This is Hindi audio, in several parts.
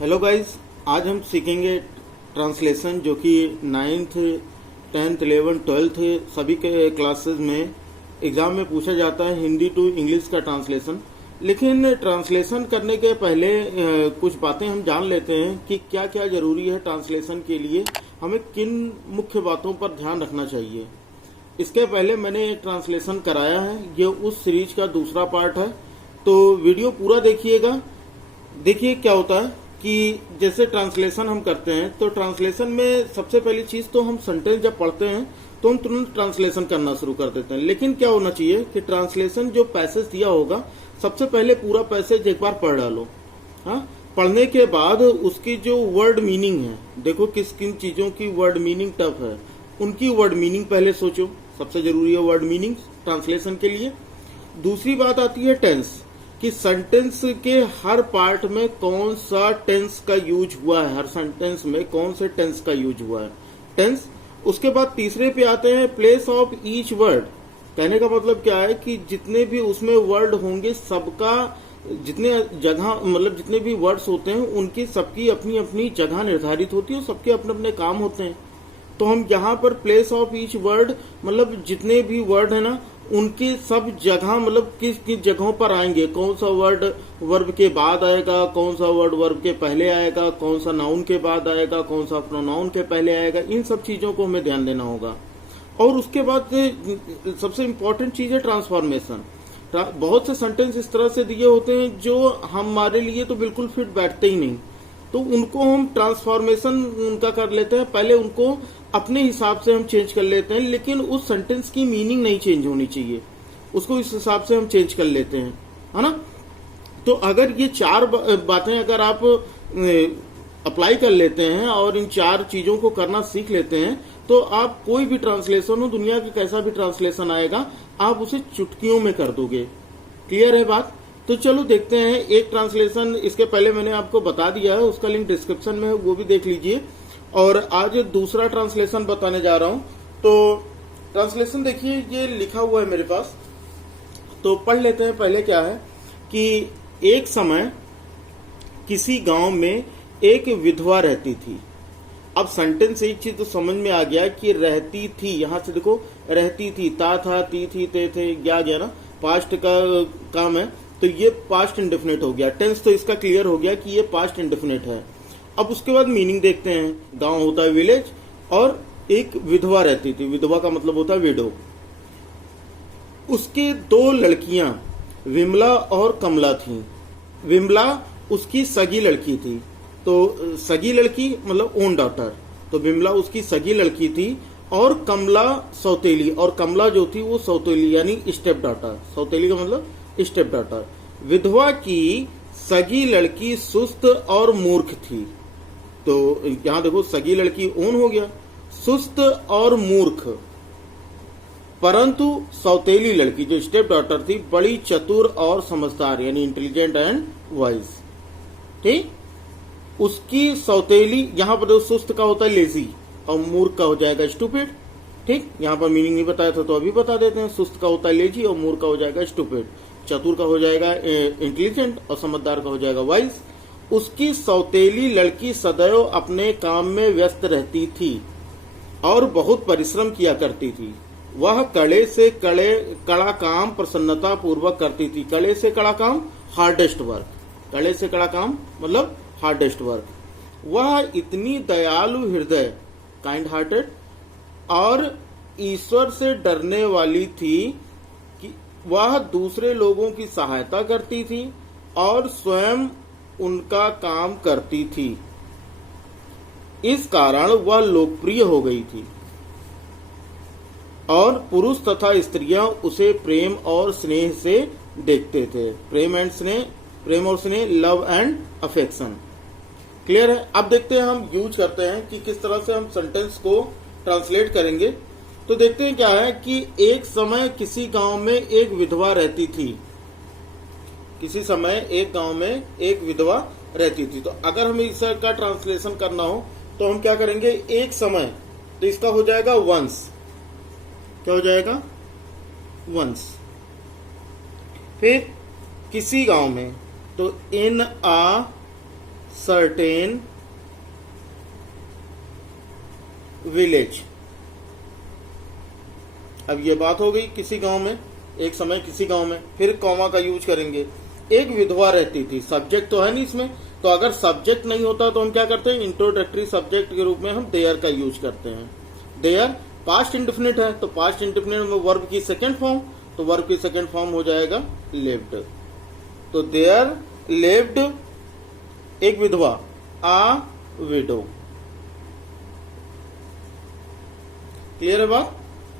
हेलो गाइस, आज हम सीखेंगे ट्रांसलेशन जो कि 9th 10th 11th 12th सभी के क्लासेस में एग्जाम में पूछा जाता है हिंदी टू इंग्लिश का ट्रांसलेशन। लेकिन ट्रांसलेशन करने के पहले कुछ बातें हम जान लेते हैं कि क्या क्या जरूरी है ट्रांसलेशन के लिए, हमें किन मुख्य बातों पर ध्यान रखना चाहिए। इसके पहले मैंने ट्रांसलेशन कराया है, ये उस सीरीज का दूसरा पार्ट है, तो वीडियो पूरा देखिएगा। देखिए क्या होता है कि जैसे ट्रांसलेशन हम करते हैं तो ट्रांसलेशन में सबसे पहली चीज तो हम सेंटेंस जब पढ़ते हैं तो हम तुरंत ट्रांसलेशन करना शुरू कर देते हैं। लेकिन क्या होना चाहिए कि ट्रांसलेशन जो पैसेज दिया होगा सबसे पहले पूरा पैसेज एक बार पढ़ डालो। हाँ, पढ़ने के बाद उसकी जो वर्ड मीनिंग है, देखो किस किन चीजों की वर्ड मीनिंग टफ है, उनकी वर्ड मीनिंग पहले सोचो। सबसे जरूरी है वर्ड मीनिंग ट्रांसलेशन के लिए। दूसरी बात आती है टेंस, कि सेंटेंस के हर पार्ट में कौन सा टेंस का यूज हुआ है, हर सेंटेंस में कौन से टेंस का यूज हुआ है, टेंस। उसके बाद तीसरे पे आते हैं प्लेस ऑफ ईच वर्ड। कहने का मतलब क्या है कि जितने भी उसमें वर्ड होंगे सबका, जितने जगह मतलब जितने भी वर्ड्स होते हैं उनकी सबकी अपनी अपनी जगह निर्धारित होती है, सबके अपने अपने काम होते हैं। तो हम यहाँ पर प्लेस ऑफ ईच वर्ड मतलब जितने भी वर्ड है ना उनकी सब जगह मतलब किस किस जगहों पर आएंगे, कौन सा वर्ड वर्ब के बाद आएगा, कौन सा वर्ड वर्ब के पहले आएगा, कौन सा नाउन के बाद आएगा, कौन सा प्रोनाउन के पहले आएगा, इन सब चीजों को हमें ध्यान देना होगा। और उसके बाद सबसे इम्पोर्टेंट चीज है ट्रांसफॉर्मेशन। बहुत से सेंटेंस इस तरह से दिए होते हैं जो हमारे लिए तो बिल्कुल फिट बैठते ही नहीं, तो उनको हम ट्रांसफॉर्मेशन उनका कर लेते हैं, पहले उनको अपने हिसाब से हम चेंज कर लेते हैं। लेकिन उस सेंटेंस की मीनिंग नहीं चेंज होनी चाहिए, उसको इस हिसाब से हम चेंज कर लेते हैं, है ना। तो अगर ये चार बातें अगर आप अप्लाई कर लेते हैं और इन चार चीजों को करना सीख लेते हैं तो आप कोई भी ट्रांसलेशन हो, दुनिया का कैसा भी ट्रांसलेशन आएगा, आप उसे चुटकियों में कर दोगे। क्लियर है बात? तो चलो देखते हैं एक ट्रांसलेशन। इसके पहले मैंने आपको बता दिया है, उसका लिंक डिस्क्रिप्शन में है, वो भी देख लीजिए। और आज दूसरा ट्रांसलेशन बताने जा रहा हूं। तो ट्रांसलेशन देखिए ये लिखा हुआ है मेरे पास, तो पढ़ लेते हैं। पहले क्या है कि एक समय किसी गांव में एक विधवा रहती थी। अब सेंटेंस एक चीज तो समझ में आ गया कि रहती थी, यहां से देखो रहती थी, ता था, ती थी, ते थे, गया ना, पास्ट का काम है, तो ये पास्ट इंडेफिनिट हो गया। टेंस तो इसका क्लियर हो गया कि ये पास्ट इंडेफिनिट है। अब उसके बाद मीनिंग देखते हैं। गांव होता है विलेज, और एक विधवा रहती थी, विधवा का मतलब होता है विडो। उसके दो लड़कियां विमला और कमला थीं। विमला उसकी सगी लड़की थी, तो सगी लड़की मतलब ओन डॉटर, तो विमला उसकी सगी लड़की थी, और कमला सौतेली, और कमला जो थी वो सौतेली यानी स्टेप डॉटर। सौतेली का मतलब स्टेप डॉटर। विधवा की सगी लड़की सुस्त और मूर्ख थी। तो यहां देखो सगी लड़की ओन हो गया, सुस्त और मूर्ख, परंतु सौतेली लड़की जो स्टेप डॉटर थी बड़ी चतुर और समझदार यानी इंटेलिजेंट एंड वाइज। ठीक, उसकी सौतेली, यहां पर सुस्त का होता है लेजी और मूर्ख का हो जाएगा स्टूपिड। ठीक, यहां पर मीनिंग नहीं बताया था तो अभी बता देते हैं। सुस्त का होता है लेजी और मूर्ख का हो जाएगा स्टूपिड, चतुर का हो जाएगा इंटेलिजेंट और समझदार का हो जाएगा वाइज। उसकी सौतेली लड़की सदैव अपने काम में व्यस्त रहती थी और बहुत परिश्रम किया करती थी। वह कड़े से कड़ा काम प्रसन्नता पूर्वक करती थी। कड़े से कड़ा काम हार्डेस्ट वर्क, कड़े से कड़ा काम मतलब हार्डेस्ट वर्क। वह इतनी दयालु हृदय काइंड हार्टेड और ईश्वर से डरने वाली थी कि वह दूसरे लोगों की सहायता करती थी और स्वयं उनका काम करती थी। इस कारण वह लोकप्रिय हो गई थी और पुरुष तथा स्त्रियां उसे प्रेम और स्नेह से देखते थे। प्रेम एंड स्नेह, प्रेम और स्नेह, लव एंड अफेक्शन। क्लियर है? अब देखते हैं हम यूज करते हैं कि किस तरह से हम सेंटेंस को ट्रांसलेट करेंगे। तो देखते हैं क्या है कि एक समय किसी गांव में एक विधवा रहती थी। किसी समय एक गांव में एक विधवा रहती थी। तो अगर हमें इसका ट्रांसलेशन करना हो तो हम क्या करेंगे, एक समय, तो इसका हो जाएगा वंस। क्या हो जाएगा? वंस। फिर किसी गांव में, तो इन अ सर्टेन विलेज। अब ये बात हो गई किसी गांव में, एक समय किसी गांव में, फिर कॉमा का यूज करेंगे। एक विधवा रहती थी, सब्जेक्ट तो है नहीं इसमें, तो अगर सब्जेक्ट नहीं होता तो हम क्या करते हैं, इंट्रोडक्टरी सब्जेक्ट के रूप में हम देयर का यूज करते हैं। देयर पास्ट इंडेफिनिट है, तो पास्ट इंडेफिनिट में वर्ब की सेकंड फॉर्म, तो वर्ब की सेकंड फॉर्म हो जाएगा लिव्ड। तो देयर लिव्ड एक विधवा, आ विडो। क्लियर है बात?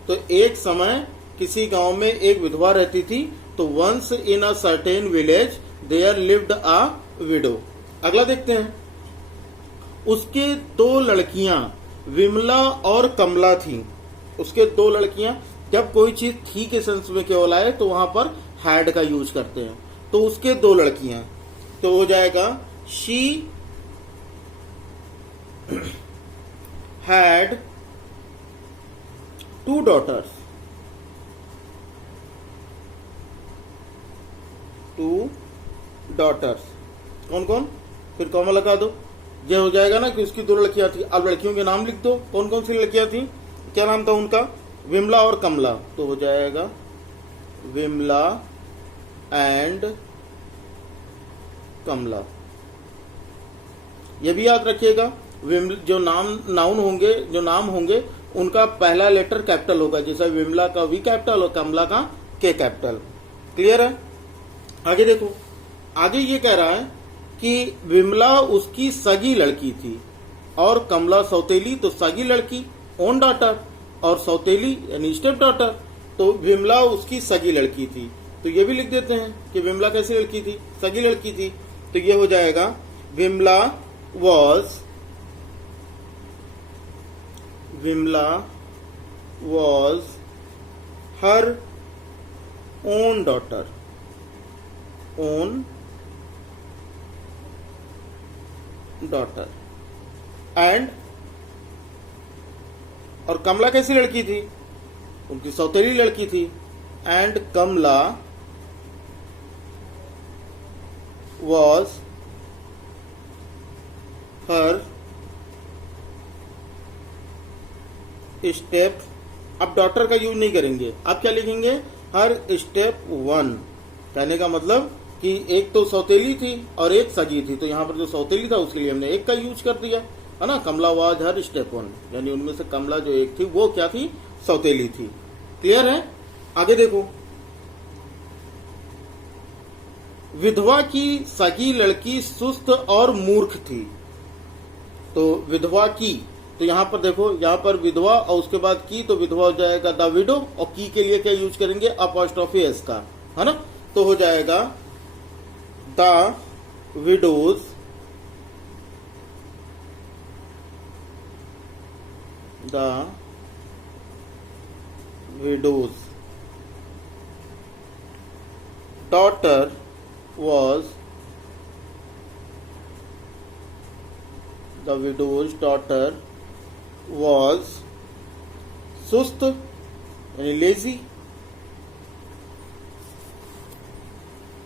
तो एक समय किसी गांव में एक विधवा रहती थी, तो once in a certain village there lived a widow. अगला देखते हैं। उसके दो लड़कियां विमला और कमला थी। उसके दो लड़कियां, जब कोई चीज थी के सेंस में केवल आए तो वहां पर हैड का यूज करते हैं। तो उसके दो लड़कियां, तो हो जाएगा she had two daughters. Two daughters कौन कौन, फिर कॉमा लगा दो। ये हो जाएगा ना कि उसकी दो लड़कियां थी। अब लड़कियों के नाम लिख दो, कौन कौन सी लड़कियां थी, क्या नाम था उनका, विमला और कमला। तो हो जाएगा विमला एंड कमला। ये भी याद रखिएगा, जो नाउन होंगे, जो नाम होंगे, उनका पहला लेटर कैपिटल होगा, जैसे विमला का वी कैपिटल और कमला का के कैपिटल। क्लियर है? आगे देखो, आगे ये कह रहा है कि विमला उसकी सगी लड़की थी और कमला सौतेली, तो सगी लड़की ओन डॉटर और सौतेली यानी स्टेप डॉटर। तो विमला उसकी सगी लड़की थी, तो ये भी लिख देते हैं कि विमला कैसी लड़की थी, सगी लड़की थी। तो ये हो जाएगा Vimala was her own daughter, own daughter. And और कमला कैसी लड़की थी, उनकी सौतेली लड़की थी। And Kamala was her step, अब डॉटर का यूज नहीं करेंगे, अब क्या लिखेंगे, हर स्टेप वन। कहने का मतलब कि एक तो सौतेली थी और एक सगी थी, तो यहाँ पर जो सौतेली था उसके लिए हमने एक का यूज कर दिया, है ना। कमला वाज हर स्टेप वन, यानी उनमें से कमला जो एक थी वो क्या थी, सौतेली थी। क्लियर है? आगे देखो, विधवा की सगी लड़की सुस्त और मूर्ख थी। तो विधवा की, तो यहां पर देखो, यहां पर विधवा और उसके बाद की, तो विधवा हो जाएगा द विडो, और की के लिए क्या यूज करेंगे, अपॉस्ट्रोफी एस का, है ना। तो हो जाएगा the widows daughter was, the widow's daughter was सुस्त यानी लेजी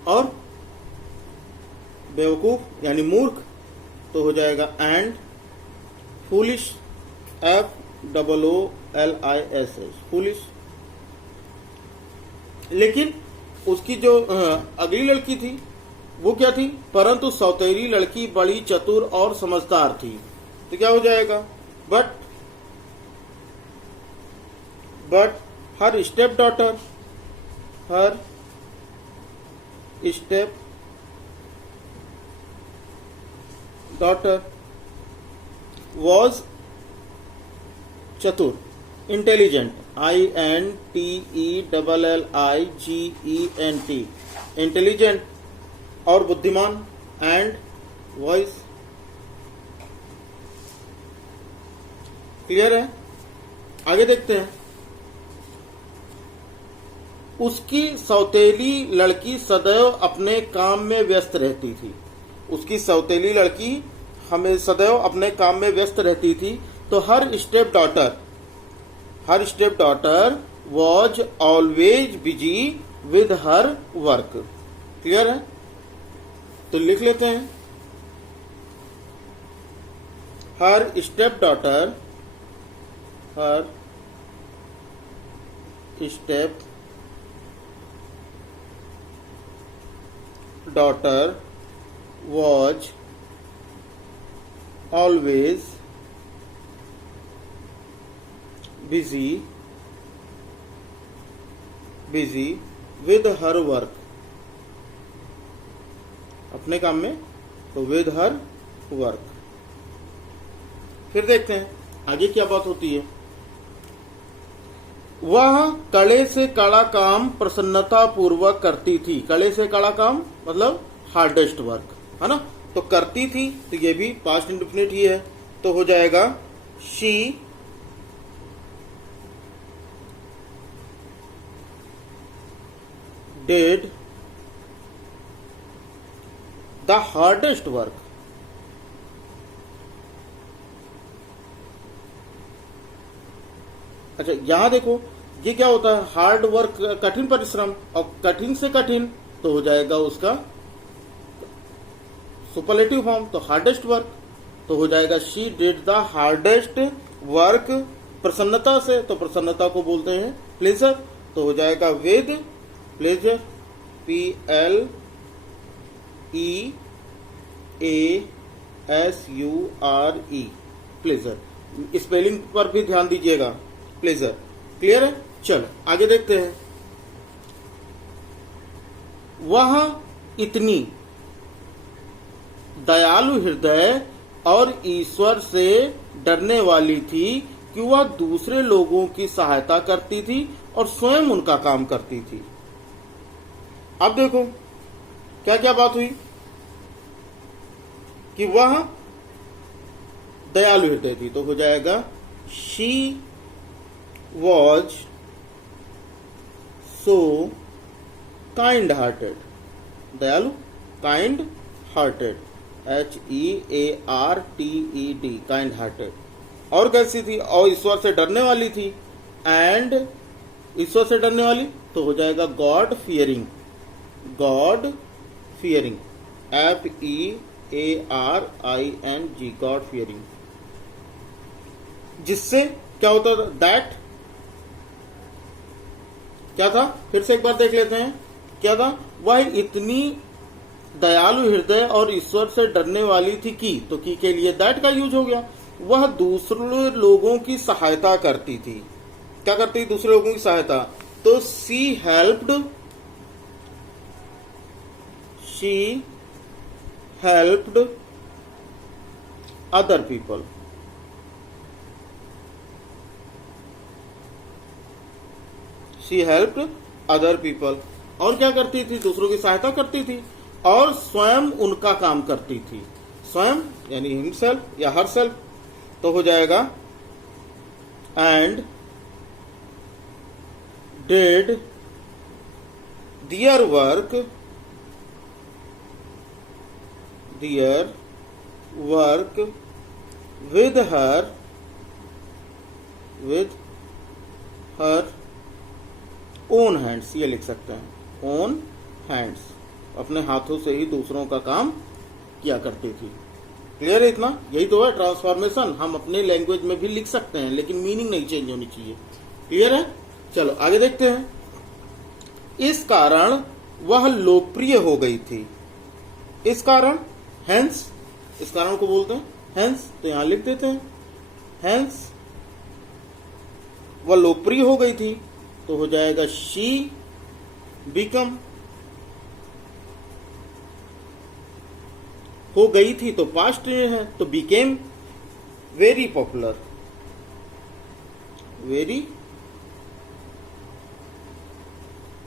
और बेवकूफ यानी मूर्ख। तो हो जाएगा एंड फूलिश, FOOLISH, फूलिश। लेकिन उसकी जो अगली लड़की थी वो क्या थी, परंतु सौतेली लड़की बड़ी चतुर और समझदार थी। तो क्या हो जाएगा, but her stepdaughter was चतुर, इंटेलिजेंट, INTELLIGENT, इंटेलिजेंट और बुद्धिमान, एंड वॉइस। क्लियर है? आगे देखते हैं। उसकी सौतेली लड़की सदैव अपने काम में व्यस्त रहती थी। उसकी सौतेली लड़की हमें सदैव अपने काम में व्यस्त रहती थी। तो her stepdaughter was always busy with her work. Clear है? तो लिख लेते हैं, her stepdaughter, her daughter was always busy with her work, अपने काम में, तो with her work। फिर देखते हैं आगे क्या बात होती है। वह कड़े से कड़ा काम प्रसन्नता पूर्वक करती थी। कड़े से कड़ा काम मतलब हार्डेस्ट वर्क, है ना। तो करती थी, तो ये भी पास्ट इंडेफिनिट ही है, तो हो जाएगा she did the hardest work. अच्छा यहां देखो, ये क्या होता है, हार्ड वर्क कठिन परिश्रम, और कठिन से कठिन तो हो जाएगा उसका सुपरलेटिव फॉर्म, तो हार्डेस्ट वर्क, तो हो जाएगा she did the hardest work. प्रसन्नता से, तो प्रसन्नता को बोलते हैं प्लेजर, तो हो जाएगा with pleasure, PLEASURE, pleasure. Spelling पर भी ध्यान दीजिएगा, प्लेजर। क्लियर है। चलो आगे देखते हैं। वह इतनी दयालु हृदय और ईश्वर से डरने वाली थी कि वह दूसरे लोगों की सहायता करती थी और स्वयं उनका काम करती थी। अब देखो क्या क्या बात हुई कि वह दयालु हृदय थी, तो हो जाएगा she was so kind hearted. दयालु, kind hearted, HEARTED, kind hearted. और कैसी थी, और ईश्वर से डरने वाली थी, एंड ईश्वर से डरने वाली तो हो जाएगा God fearing, God fearing, FEARING, God fearing. जिससे क्या होता था, दैट क्या था, फिर से एक बार देख लेते हैं क्या था। वह इतनी दयालु हृदय और ईश्वर से डरने वाली थी कि, तो की के लिए दैट का यूज हो गया। वह दूसरे लोगों की सहायता करती थी। क्या करती थी, दूसरे लोगों की सहायता, तो she helped other people. She helped other people. और क्या करती थी, दूसरों की सहायता करती थी और स्वयं उनका काम करती थी। स्वयं यानी हिमसेल्फ या हर सेल्फ, तो हो जाएगा and did their work with her own hands. ये लिख सकते हैं, ओन हैंड्स, अपने हाथों से ही दूसरों का काम किया करती थी। क्लियर है इतना। यही तो है ट्रांसफॉर्मेशन। हम अपने लैंग्वेज में भी लिख सकते हैं, लेकिन मीनिंग नहीं चेंज होनी चाहिए। क्लियर है। चलो आगे देखते हैं। इस कारण वह लोकप्रिय हो गई थी। इस कारण, हेंस, इस कारण को बोलते हैं हेंस, तो यहां लिख देते हैं हेंस। वह लोकप्रिय हो गई थी, तो हो जाएगा शी बिकम। हो गई थी तो पास्ट है, तो became very popular, very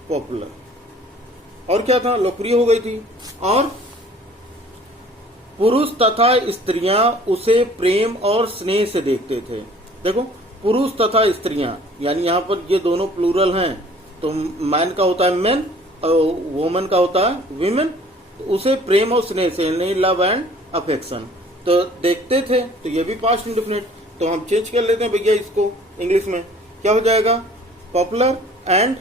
popular. और क्या था, लोकप्रिय हो गई थी। और पुरुष तथा स्त्रियां उसे प्रेम और स्नेह से देखते थे। देखो पुरुष तथा स्त्रियां, यानी यहां पर ये दोनों प्लूरल हैं, तो मैन का होता है मैन और वुमेन का होता है वीमेन। उसे प्रेम और स्नेह से, यानी लव एंड अफेक्शन, तो देखते थे, तो ये भी पास्ट इंडेफिनिट। तो हम चेंज कर लेते हैं भैया इसको इंग्लिश में। क्या हो जाएगा, popular and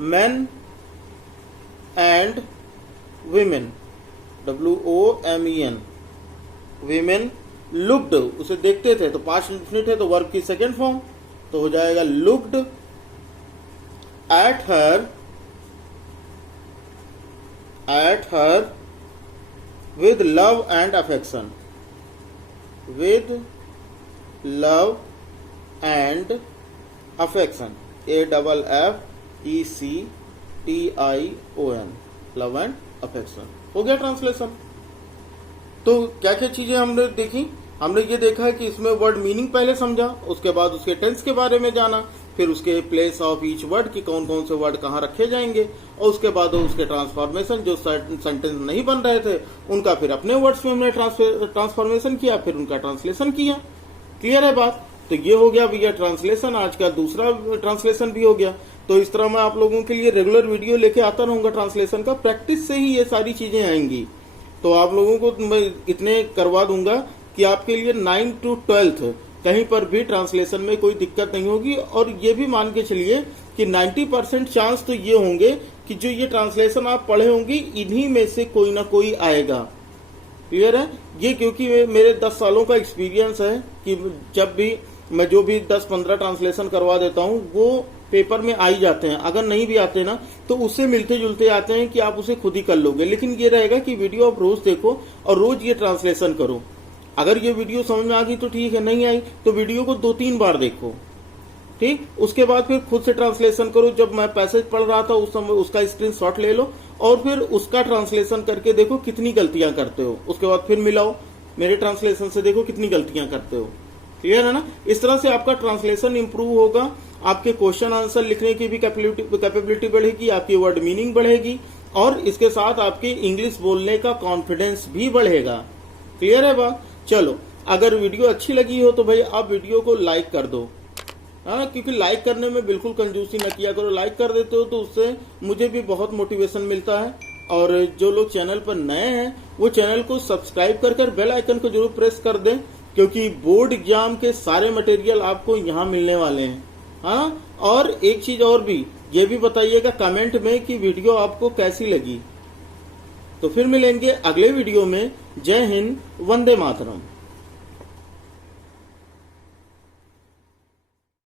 main and women, WOMEN, women looked, उसे देखते थे, तो पास्ट इंडेफिनिट है तो वर्ब की सेकेंड फॉर्म, तो हो जाएगा looked at her with love and affection, with love and affection, AFFECTION, love and affection। हो गया ट्रांसलेशन। तो क्या क्या चीजें हमने देखी, हमने ये देखा है कि इसमें वर्ड मीनिंग पहले समझा, उसके बाद उसके टेंस के बारे में जाना, फिर उसके प्लेस ऑफ ईच वर्ड की कौन कौन से वर्ड कहाँ रखे जाएंगे, और उसके बाद उसके ट्रांसफॉर्मेशन, जो सेंटेंस नहीं बन रहे थे उनका फिर अपने वर्ड्स में हमने ट्रांसफॉर्मेशन किया, फिर उनका ट्रांसलेशन किया। क्लियर है बात? तो ये हो गया भैया ट्रांसलेशन, आज का दूसरा ट्रांसलेशन भी हो गया। तो इस तरह मैं आप लोगों के लिए रेगुलर वीडियो लेके आता रहूंगा ट्रांसलेशन का, प्रैक्टिस से ही ये सारी चीजें आएंगी। तो आप लोगों को मैं इतने करवा दूंगा कि आपके लिए 9 to 12 कहीं पर भी ट्रांसलेशन में कोई दिक्कत नहीं होगी। और ये भी मान के चलिए कि 90% चांस तो ये होंगे कि जो ये ट्रांसलेशन आप पढ़े होंगे इन्हीं में से कोई ना कोई आएगा। क्लियर है? ये क्योंकि मेरे 10 सालों का एक्सपीरियंस है कि जब भी मैं जो भी 10-15 ट्रांसलेशन करवा देता हूँ वो पेपर में आ ही जाते हैं। अगर नहीं भी आते ना तो उससे मिलते जुलते आते हैं कि आप उसे खुद ही कर लोगे। लेकिन ये रहेगा कि वीडियो आप रोज देखो और रोज ये ट्रांसलेशन करो। अगर ये वीडियो समझ में आ गई तो ठीक है, नहीं आई तो वीडियो को 2-3 बार देखो, ठीक। उसके बाद फिर खुद से ट्रांसलेशन करो। जब मैं पैसेज पढ़ रहा था उस समय उसका स्क्रीनशॉट ले लो और फिर उसका ट्रांसलेशन करके देखो कितनी गलतियां करते हो। उसके बाद फिर मिलाओ मेरे ट्रांसलेशन से, देखो कितनी गलतियां करते हो। क्लियर है ना? इस तरह से आपका ट्रांसलेशन इंप्रूव होगा, आपके क्वेश्चन आंसर लिखने की भी कैपेबिलिटी बढ़ेगी, आपकी वर्ड मीनिंग बढ़ेगी और इसके साथ आपके इंग्लिश बोलने का कॉन्फिडेंस भी बढ़ेगा। क्लियर है बात? चलो, अगर वीडियो अच्छी लगी हो तो भाई आप वीडियो को लाइक कर दो, हाँ, क्योंकि लाइक करने में बिल्कुल कंजूसी न किया करो। लाइक कर देते हो तो उससे मुझे भी बहुत मोटिवेशन मिलता है। और जो लोग चैनल पर नए हैं वो चैनल को सब्सक्राइब कर बेल आइकन को जरूर प्रेस कर दें, क्योंकि बोर्ड एग्जाम के सारे मटेरियल आपको यहाँ मिलने वाले हैं। हाँ, और एक चीज और भी, ये भी बताइएगा कमेंट में कि वीडियो आपको कैसी लगी। तो फिर मिलेंगे अगले वीडियो में। जय हिंद, वंदे मातरम।